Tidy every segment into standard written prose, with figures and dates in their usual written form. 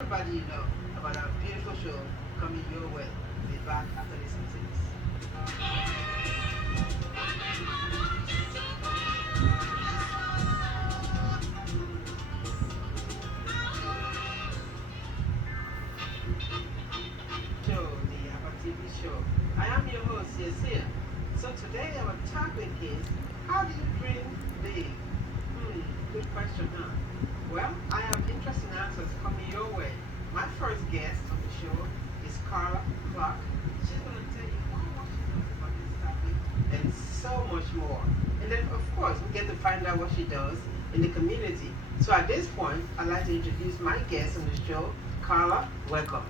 everybody you know about our beautiful show coming your way. Be back after listening to this show, the YABA TV show. I am your host, Yesia. So today our topic is, how do you dream big? Good question, huh? Well, I have interesting answers coming your way. My first guest on the show is Karla. She's going to tell you all what she knows about this topic and so much more. And then, of course, we get to find out what she does in the community. So at this point, I'd like to introduce my guest on the show. Karla, welcome.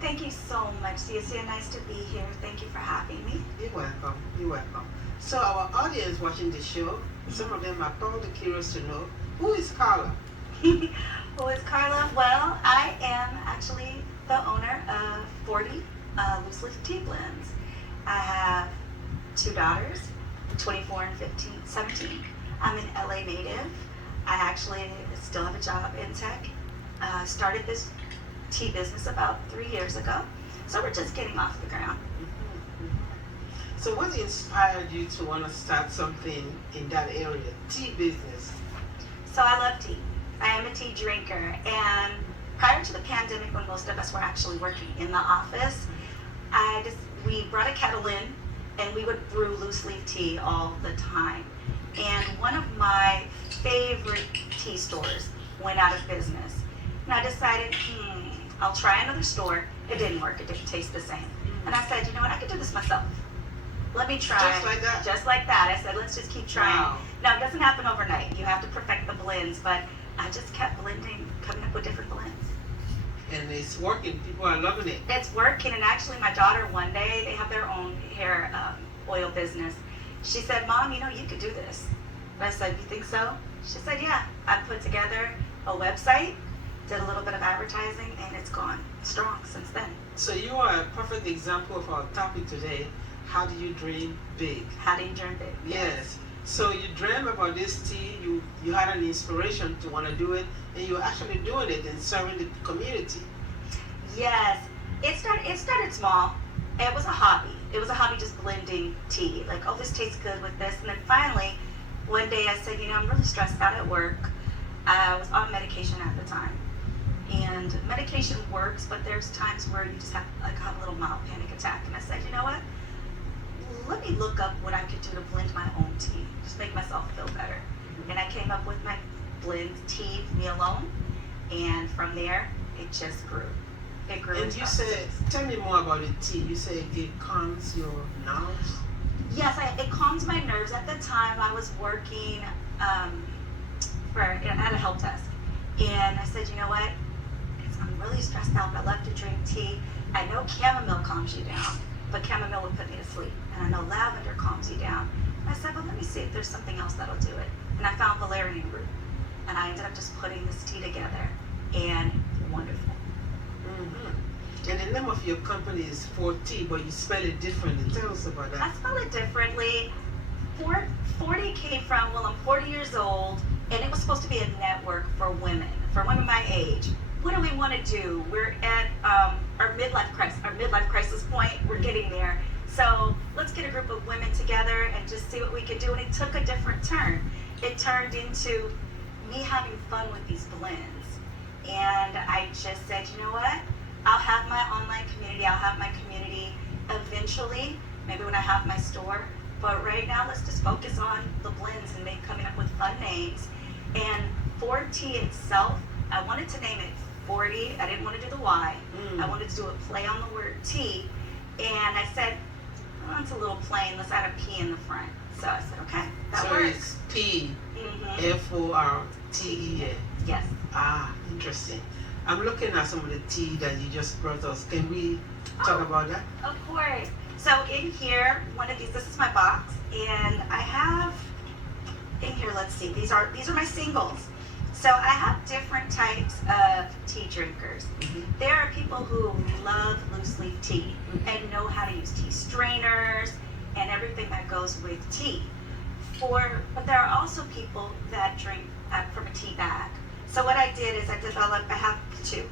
Thank you so much, Cecia. Nice to be here. Thank you for having me. You're welcome. You're welcome. So our audience watching the show, some of them are probably curious to know, who is Karla? Who is Karla? Well, I am actually the owner of 40 Loose Leaf Tea Blends. I have two daughters, 24 and 17. I'm an LA native. I actually still have a job in tech. Started this tea business about 3 years ago. So we're just getting off the ground. So what inspired you to want to start something in that area, tea business? So I love tea. I am a tea drinker, and prior to the pandemic, when most of us were actually working in the office, we brought a kettle in, and we would brew loose leaf tea all the time. And one of my favorite tea stores went out of business, and I decided, I'll try another store. It didn't work. It didn't taste the same. And I said, you know what? I could do this myself. Let me try. Just like that? Just like that. I said, let's just keep trying. Wow. Now, it doesn't happen overnight. You have to perfect the blends, but I just kept blending, coming up with different blends. And it's working. People are loving it. It's working, and actually my daughter one day, they have their own hair oil business. She said, Mom, you know, you could do this. And I said, you think so? She said, yeah. I put together a website, did a little bit of advertising, and it's gone strong since then. So you are a perfect example of our topic today. How do you dream big? How do you dream big? Yes. So you dreamed about this tea, you had an inspiration to want to do it, and you're actually doing it and serving the community. Yes. It started small. It was a hobby. It was a hobby just blending tea. Like, oh, this tastes good with this. And then finally, one day I said, you know, I'm really stressed out at work. I was on medication at the time. And medication works, but there's times where you just have a little mild panic attack. And I said, you know what? Let me look up what I could do to blend my own tea, just make myself feel better. And I came up with my blend tea, me alone, and from there, it just grew. It grew. And you said, tell me more about the tea. You said it calms your nerves? Yes, it calms my nerves. At the time, I was working at a help desk, and I said, you know what? I'm really stressed out. I love to drink tea. I know chamomile calms you down, but chamomile would put me to sleep. And I know lavender calms you down. And I said, well, let me see if there's something else that'll do it. And I found valerian root. And I ended up just putting this tea together. And wonderful. Mm-hmm. And the name of your company is PFORTEA, but you spell it differently. Tell us about that. I spell it differently. 40 came from, well, I'm 40 years old, and it was supposed to be a network for women my age. What do we want to do? We're at our midlife crisis point. We're getting there. So let's get a group of women together and just see what we could do. And it took a different turn. It turned into me having fun with these blends. And I just said, you know what? I'll have my online community. I'll have my community eventually, maybe when I have my store. But right now, let's just focus on the blends and coming up with fun names. And PFORTEA itself, I wanted to name it 40. I didn't want to do the Y. I wanted to do a play on the word tea. And I said, oh, it's a little plain. Let's add a P in the front. So I said, okay, that works. So it's PFORTEA. Yes. Ah, interesting. I'm looking at some of the tea that you just brought us. Can we talk about that? Of course. So in here, one of these, this is my box. And I have, in here, let's see, these are my singles. So I have different types of tea drinkers. There are people who love loose leaf tea and know how to use tea strainers and everything that goes with tea. But there are also people that drink from a tea bag. So what I did is I have two.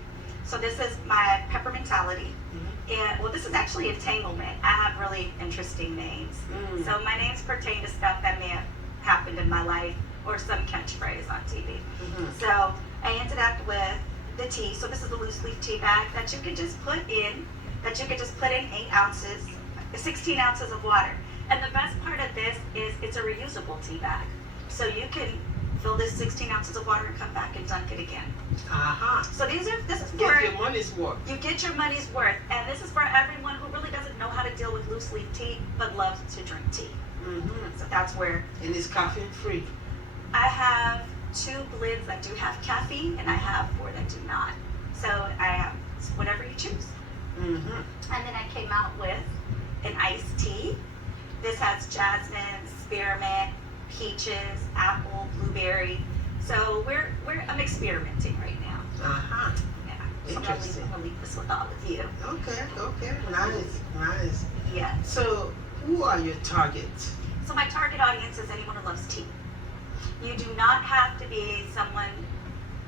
So this is my peppermentality. Mhm. And well, this is actually entanglement. I have really interesting names. Mm. So my names pertain to stuff that may have happened in my life or some catchphrase on TV. Mhm. So I ended up with the tea. So this is a loose leaf tea bag that you could just put in, 8 ounces, 16 ounces of water. And the best part of this is it's a reusable tea bag. So you can fill this 16 ounces of water and come back and dunk it again. Uh-huh. So this is Get for, your money's worth. you get your money's worth. And this is for everyone who really doesn't know how to deal with loose leaf tea, but loves to drink tea. Mm-hmm. So that's where And it's caffeine free. I have 2 blends that do have caffeine, and I have 4 that do not. So I have whatever you choose. Mm-hmm. And then I came out with an iced tea. This has jasmine, spearmint, peaches, apple, blueberry. So I'm experimenting right now. Uh-huh. Yeah. So Interesting. I'm gonna leave this with all of you. Okay. Nice. Yeah. So, who are your targets? So my target audience is anyone who loves tea. You do not have to be someone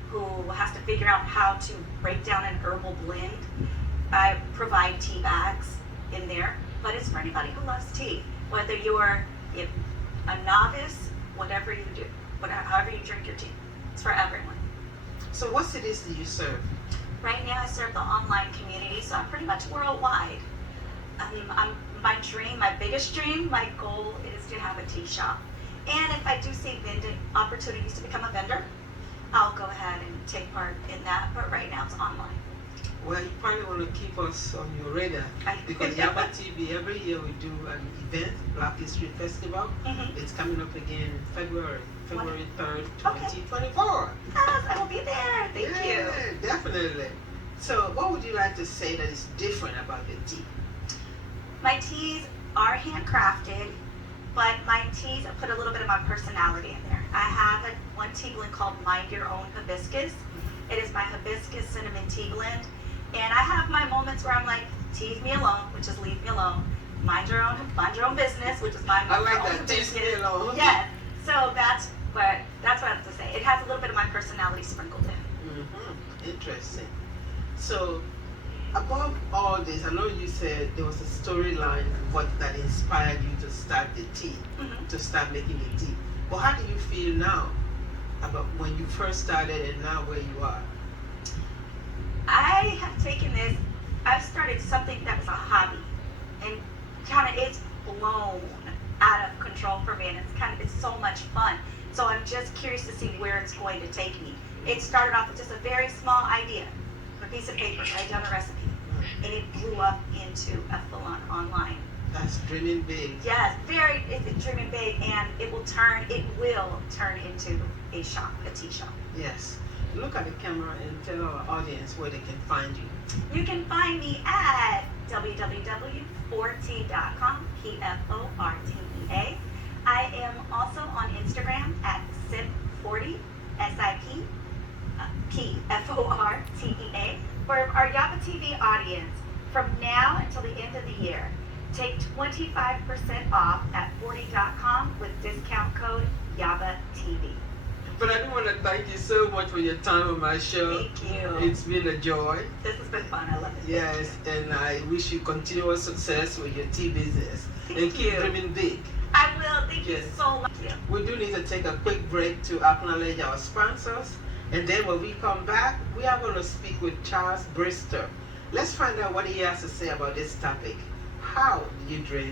who has to figure out how to break down an herbal blend. I provide tea bags in there, but it's for anybody who loves tea. Whether you're a novice, whatever you do, however you drink your tea, it's for everyone. So, what cities do you serve? Right now I serve the online community, so I'm pretty much worldwide. My biggest dream, my goal is to have a tea shop. And if I do see vending opportunities to become a vendor, I'll go ahead and take part in that. But right now it's online. Well, you probably want to keep us on your radar because YABA TV, every year we do an event, Black History Festival. Mhm. It's coming up again in February 3rd, Okay. 2024. Yes, I will be there. Thank you. Yeah, definitely. So, what would you like to say that is different about your tea? My teas are handcrafted, but my teas, I put a little bit of my personality in there. I have one tea blend called Mind Your Own Hibiscus. It is my hibiscus cinnamon tea blend. And I have my moments where I'm like, tease me alone, which is leave me alone. Mind your own business, which is my I like own that. Tease hibiscus. me alone. Yes. So that's what I have to say. It has a little bit of my personality sprinkled in. Mm-hmm. Interesting. So, above all this, I know you said there was a storyline that inspired you to start the tea, Mhm. to start making the tea. But how do you feel now about when you first started and now where you are? I have taken this, I've started something that was a hobby, and it's blown out of control for me, and it's so much fun. So I'm just curious to see where it's going to take me. It started off with just a very small idea, a piece of paper, write down a recipe, and it blew up into a full-on online. That's dreaming big. Yes, it's dreaming big, and it will turn into a shop, a tea shop. Yes. Look at the camera and tell our audience where they can find you. You can find me at www.PFORTEA.com, PFORTEA. I am also on Instagram at SIP40, SIP, PFORTEA. For our YABA TV audience, from now until the end of the year, take 25% off at 40.com with discount code YABA TV. But I do want to thank you so much for your time on my show. Thank you. It's been a joy. This has been fun. I love it. Yes, and I wish you continuous success with your tea business. Thank And keep you. dreaming big. I will. Thank you Yes. so much. We do need to take a quick break to acknowledge our sponsors. And then when we come back, we are going to speak with Charles Brister. Let's find out what he has to say about this topic. How do you drain